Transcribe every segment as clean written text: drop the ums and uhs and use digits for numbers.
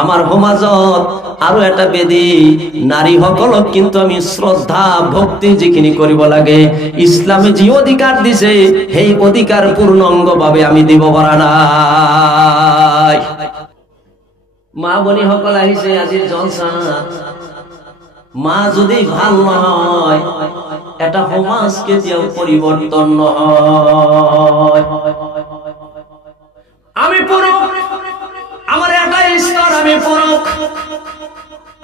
আমার সমাজত আৰু এটা বেদি নারী সকলক কিন্তু আমি শ্রদ্ধা ভক্তি যিখিনি কৰিব লাগে ইসলামে যে অধিকার দিছে সেই অধিকার পূর্ণাঙ্গ ভাবে আমি দিব পাৰা নাই। মা বনি সকল আহিছে আজিৰ জলসা। মা যদি ভাল নহয় এটা সমাজ কেতিয়াও পরিবর্তন নহয়। আমি পুরুষ, আমার এটাই স্তর, আমি পুরুষ,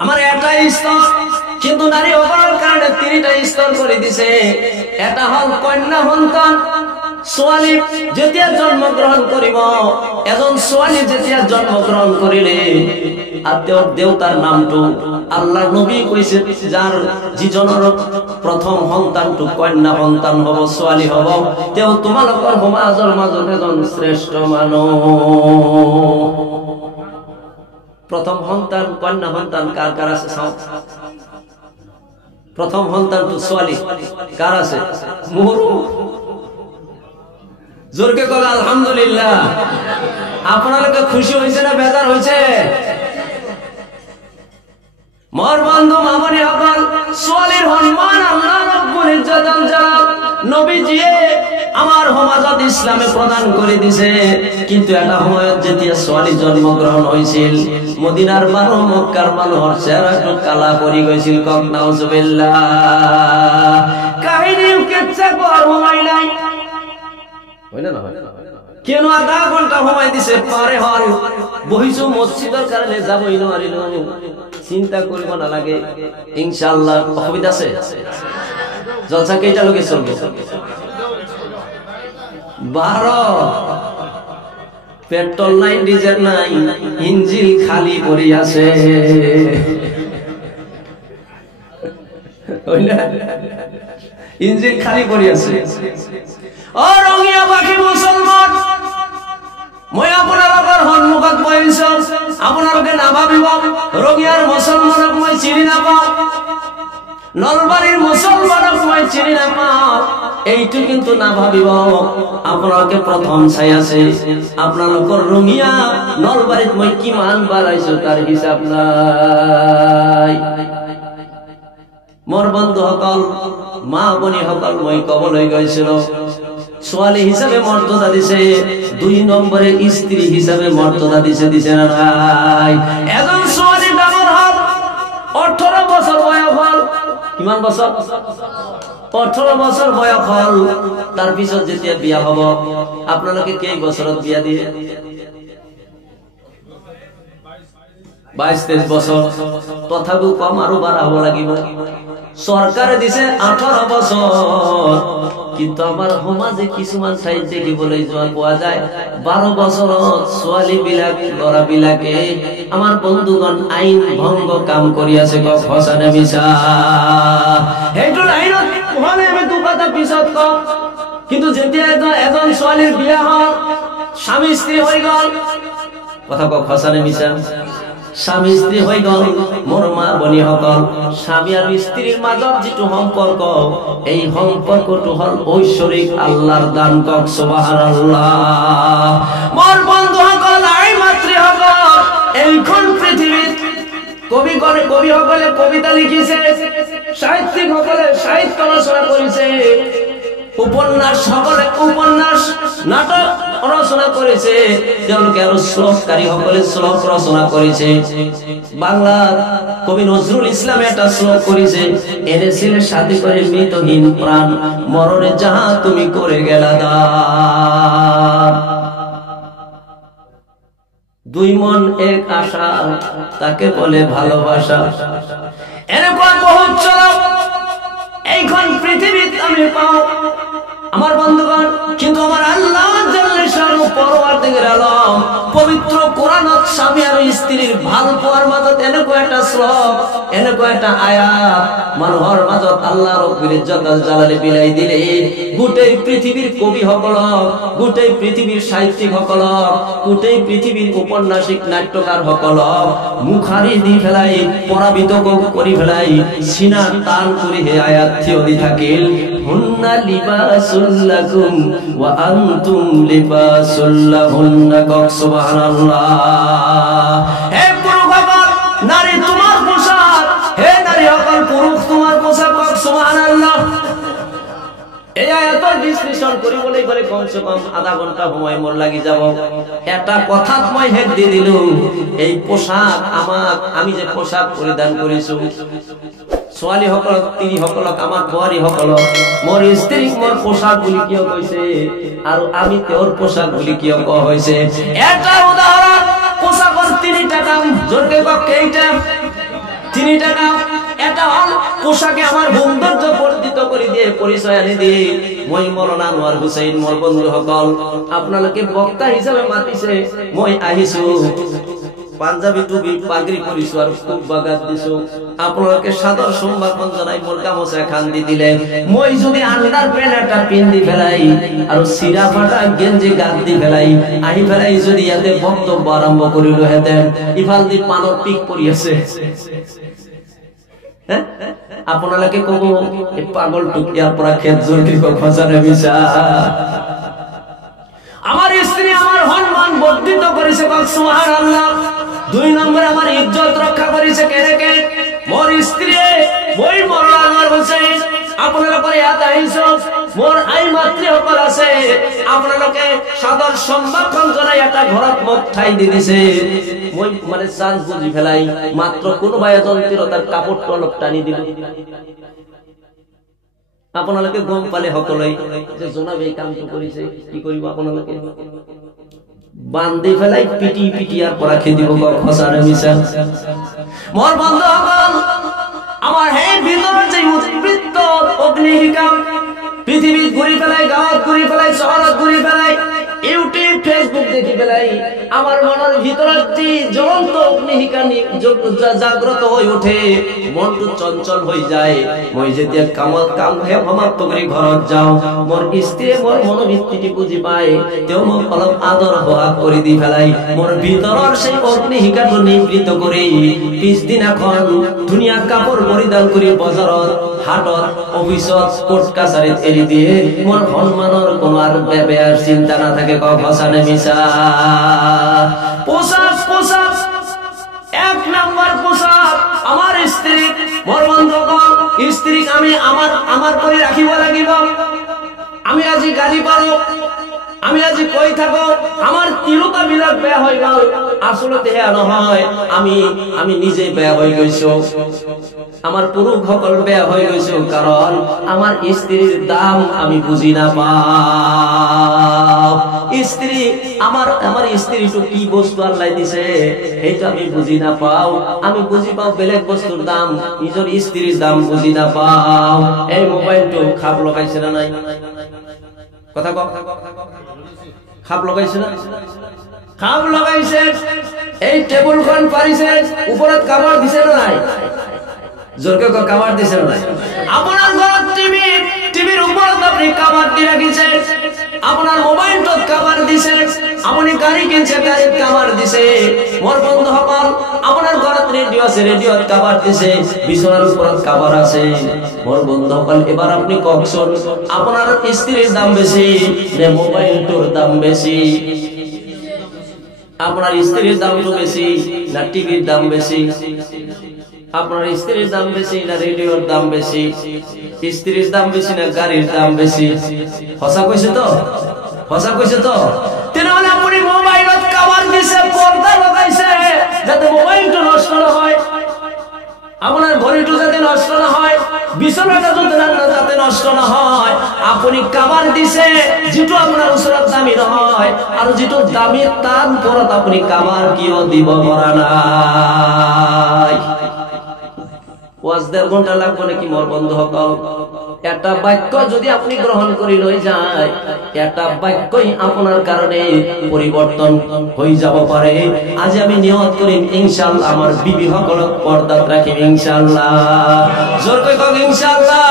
আমার এটাই স্তর, কিন্তু নারী হবার কারণে তিনটা স্তর করে দিছে। এটা হল কন্যা সন্তান। ছোৱালী যেতিয়া জন্মগ্রহণ করিব, এজন ছোৱালী যেতিয়া জন্মগ্রহণ করিলে আর দেউতার নামটো আল্লাহ নবী কইছে যার যিজনৰ প্রথম সন্তানটো কন্যা সন্তান হব, ছোৱালী হব, তেও তোমালোকৰ সমাজৰ মাজত এজন শ্রেষ্ঠ মানুহ। প্রথম সন্তান কন্যা সন্তান কার কার আছে চাও? প্রথম সন্তান তো ছোৱালী কার আছে? মোৰো। জোরকে কল আলহামদুলিল্লাহ। আপনারা খুশি হয়েছে না বেজার হয়েছে? মোর বন্ধু মামনি সকল, ছোৱালীর সম্মান আল্লাহ রব্বুল ইজ্জত জালাল নবীজি আমার সমাজত ইসলামে প্রদান করে দিছে। কিন্তু এটা সময়ত যেতিয়া ছোৱালী জন্মগ্রহণ হয়েছিল, মদিনার মানুষ মক্কার মানুহৰ চেহারাটো কালা পৰি গৈছিল। কক নাউজুবিল্লাহ। কাহিনী কেচ্ছা কর সময় নাই, হয় না না? কেন আধা ঘন্টা সময় দিছে পারে হল বহিছো মসজিদের কারণে যাবই নোৱাৰিলো। চিন্তা কৰিব নালাগে, ইনশাআল্লাহ। অসুবিধা আছে? জলসা কেইটা লগে চলবে? 12। পেট্রোল নাই, ডিজেল নাই, ইঞ্জিন খালি পড়ে আছে। ইঞ্জিন খালি পড়ে আছে। ও রঙিয়া বাকি মুসলমান, মই আপোনালোকৰ সন্মুখত বহিছো, আপোনালোকে নাভাবিব ৰঙিয়াৰ মুসলমানক মই চিনি নাপাওঁ, নলবাৰীৰ মুসলমানক মই চিনি নাপাওঁ, এইটো কিন্তু নাভাবিব। আপোনালোকে প্ৰথম চাই আছে আপোনালোকৰ ৰঙিয়া নলবাৰীত মই কিমান বাৰ আহিছো তাৰ হিচাপ নাই। মোৰ বন্ধুসকল, মা বনি সকল, মই কবলৈ গৈছিলো ছোৱালী হিসাবে মর্যাদা দিছে, 2 নম্বরে স্ত্রী হিসাবে মর্যাদা দিছে, দিছে না নাই? এজন ছোৱালী ডাঙর হল, 18 বছর বয়স হল। কিমান বছর? 18 বছর বয়স হল। তার পিছত যেতিয়া বিয়া হব, আপনালোকে কেই বছৰত বিয়া দিয়ে? 22-23 বছর। তথাপিও কম আৰু বাড়া হব লাগিব। সরকারে দিছে 18 বছর, কিন্তু আমার সমাজে কিছুমান ঠাইত দেখিবলৈ যোৱা পোৱা যায় 12 বছৰত ছোৱালী বিলাক, ল'ৰা বিলাকে আমার বন্ধুগণ আইন ভঙ্গ কাম কৰি আছে। কক সঁচা নে মিছা? সেইটো লাইনত মানে আমি দু কথা পিছত কম। কিন্তু যেতিয়া এজন ছোৱালীৰ বিয়া হল, স্বামী স্ত্রী হৈ গল, কথা কক সঁচা নে মিছা? স্বামী স্ত্রী হয়ে গল। মোর মা বনি সকল, স্বামী আর স্ত্রীর মাজত যেটো সম্পর্ক, এই সম্পর্কটো হল ঐশ্বরিক আল্লাহর দান। কক সুবহানাল্লাহ। মোর বন্ধু সকল, আই মাতৃ সকল, এইখন পৃথিবীত কবি সকলে কবিতা লিখিছে, সাহিত্যিক সকলে সাহিত্য রচনা করেছে, উপন্যাস সকলে উপন্যাস নাটক রচনা করেছে, তেওঁলোকে আৰু শ্লোককারী সকলে শ্লোক রচনা করেছে। বাংলা কবি নজরুল ইসলাম একটা শ্লোক করেছে, এনে ছেলে সাথে করে মৃতহীন প্রাণ, মরণে যাহা তুমি করে গেলা দান। 2 মন 1 আশা, তাকে বলে ভালোবাসা। এরকম বহুত চলক এইখন পৃথিবীত আমি পাও আমার বন্ধুগণ। কিন্তু আমার আল্লাহ জাল্লে শানু পরওয়ারদিগার আলম পবিত্র কোরআনত স্বামী আর স্ত্রীর ভাল পোৱাৰ মাজত এনেকুৱা এটা শ্লোক, এনেকুৱা এটা আয়াত মানুহৰ মাজত আল্লাহ ৰব্বুল ইজ্জত জালালে বিলাই দিলে, গোটেই পৃথিবীর কবি সকলক, গোটেই পৃথিবীর সাহিত্যিক সকলক, গোটেই পৃথিবীর উপন্যাসিক নাট্যকার সকলক মুখারি দি ফেলাই, পরাবিত কৰি ফেলাই, সিনা টান কৰি হে আয়াত থিয় দি থাকিল। হুন্না লিবাসুল লাকুম ওয়া আনতুম লিবাসুল লাহুন্না। কক সুবহানাল্লাহ। নারী তোমার পোশাক, হে নারী সকল পুরুষ তোমার পোশাক। সুবহানাল্লাহ। এই আয়াত বিশ্লেষণ করি বলে কমসে কম আধা ঘন্টা সময় মোর লাগি যাব। একটা কথা মই হেক দি দিলু, এই পোশাক আমার, আমি যে পোশাক পরিধান করিছো, ছোৱালী সকলক, তিনি সকলক, আমার বোৱাৰী সকলক, মোর স্ত্রীক মোর পোশাক বুলি কিয় কৈছে আৰু আমি তেওঁৰ পোশাক বুলি কিয় কোৱা হৈছে? এটা উদাহরণ, পোশাকৰ তিনিটা দাম। জোরকে কক কেইটা? তিনিটা দাম। এটা হল পোশাকে আমার সৌন্দর্য বর্ধিত করে দিয়ে, পরিচয় আনি দিয়ে। মই মৌলানা আনোয়ার হুসেইন, মোর বন্ধু সকল, আপনালোকে বক্তা হিসাবে মাতিছে, মই আহিছো। পাঞ্জাবি টুপি পাগড়ি পরিছো আর খুব বাগাত দিছো, আপনাকে সাদর সম্ভাষণ জানাই। মোর গামোচা খান দি দিলে, মই যদি আন্ডার প্যান্ট একটা পিন্দি ফেলাই আর সিরা ফাটা গেঞ্জি গাত দি ফেলাই, আহি ফেলাই যদি ইয়াতে বক্তব্য আরম্ভ করিল, হেতেন ইফাল দি পানৰ পিক পৰি আছে, আপনাকে কব এই পাগল টুকিয়ার পরা খেত জোরকি খসানে মিশা। আমার স্ত্রী আমার সম্মান বর্ধিত করেছে, সুবহানাল্লাহ। 2 নম্বরে আমার ইজ্জত রক্ষা করেছে কেনে কে? মোর স্ত্রী, মই মৌলানা আনোয়ার হোসেন, আপনারা করে এত আইছো, মোর আই মাতৃ সকল আছে, আপনাকে সাদর সম্ভাষণ জানাই একটা ঘরত মুখ ঠাই দি দিছে। মই মানে চান্স বুঝি ফেলাই, মাত্র কোন বায়াজন তিরতার কাপড় টলক টানি দিল। আপোনালোকে গম পালে সকলেই যে জনাবে এই কামটো কৰিছে, কি কৰিব আপোনালোকে? বান্ধি ফেলাই পিটি পিটি আর পরা খেয়ে দিব খসারে মিশা। মোর বন্ধুসকল, আমার হে ভিতরে যে উদ্বৃত্ত অগ্নিহিকা, পৃথিবী ঘুরি ফেলাই, গাঁৱত ঘুরি ফেলাই, শহরত ঘুরি ফেলাই, ইউটিউব ফেসবুক দেখি ফেলাই, আমার মনের ভিতরে যে জ্বলন্ত অগ্নিহিকা জাগ্রত হয়ে ওঠে, মনটো চঞ্চল হয়ে যায়। মই যেতিয়া কাম সমাপ্ত করে ঘৰত যাও, মোর স্ত্রীয়ে মোর মনোবৃত্তিটি বুঝি পায়, তেও মোক অলপ আদর বহাগ করে দি ফেলাই। মোর ভিতরের সেই অগ্নিহিকাটো নিবৃত করে পিছদিনাখন ধুনীয়া কাপড় পরিধান করে বজারত, হাটত, অফিসত, কোর্ট কাছারিত এরি দিয়ে মোর সম্মানের কোনো আর বেয়ার চিন্তা না থাকে। খসানে মিশা। পোশাক, পোশাক, 1 নম্বর পোশাক আমার স্ত্রী। মোর বন্ধুগণ, স্ত্রী আমি আমার করে রাখিব লাগিব। আমি আজি গাড়ি পারো, আমি আজি কই থাকো, আমার তিরতা বিলাক বেয়া হয়ে গেল, আসলে হেয়া নহয়, আমি নিজে বেয়া হয়ে গেছো, আমার পুরুষ সকল বেয়া হয়ে গেছো, কারণ আমার স্ত্রীর দাম আমি বুঝি না পাও। স্ত্রী আমার স্ত্রী তো কি বস্তু আল্লাহ দিছে এইটা আমি বুঝি না পাও। আমি বুঝি পাও বেলেগ বস্তুর দাম, নিজের স্ত্রীর দাম বুঝি না পাও। এই মোবাইলটো খাপ লগাইছে না নাই? কথা খাপ লগাইছে না? খাপ লগাইছে। এই টেবুলখন পাৰিছে, ওপৰত কাভাৰ দিছে না নাই? জোরকে কাভার দিছে না নাই? আপনার ঘৰত টিভির উপৰত আপনি কাভার দি রাখিছে, আপনার মোবাইলটোত কাভার দিছে, আপনি গাড়ি কিনছে, গাড়িত কাভার দিছে। মোর বন্ধু সকল, আপনার ঘৰত রেডিও আছে, রেডিওত কাভার দিছে, বিছনার উপৰত কাভার আছে। মোর বন্ধু সকল, এবার আপনি কওকচোন, আপনার স্ত্রীর দাম বেশি নে মোবাইলটোর দাম বেশি? আপনার স্ত্রীর দাম তো বেশি না টিভির দাম বেশি? আপনার স্ত্রীর দাম বেশি না রেডিওর দাম বেশি? স্ত্রীর দাম বেশি না গাড়ির দাম বেশি? হসা কইছে তো? হসা কইছে তো? তেনাহলে আপনি মোবাইলত কাভার দিছে, পর্দা লাগাইছে যাতে মোবাইলটা নষ্ট না হয়, আপনার ঘড়িটা যাতে নষ্ট না হয়, বিছনাটা যাতে নষ্ট না হয়। আপনি কাভার দিছে যেটো আপনার ওচৰত দামি নহয়, আর যেটো দামি তার উপৰত আপনি কাভার কিয় দিব পৰা নাই? 1.5 ঘন্টা লাগবে নাকি মোর বন্ধু সকল? একটা বাক্য যদি আপনি গ্রহণ করি লই যায়, একটা বাক্যই আপনার কারণে পরিবর্তন হয়ে যাব পারে। আজ আমি নিয়ত করি ইনশাআল্লাহ আমার বিবি সকলক পর্দাত রাখিম ইনশাআল্লাহ। জোর কই কক ইনশাআল্লাহ।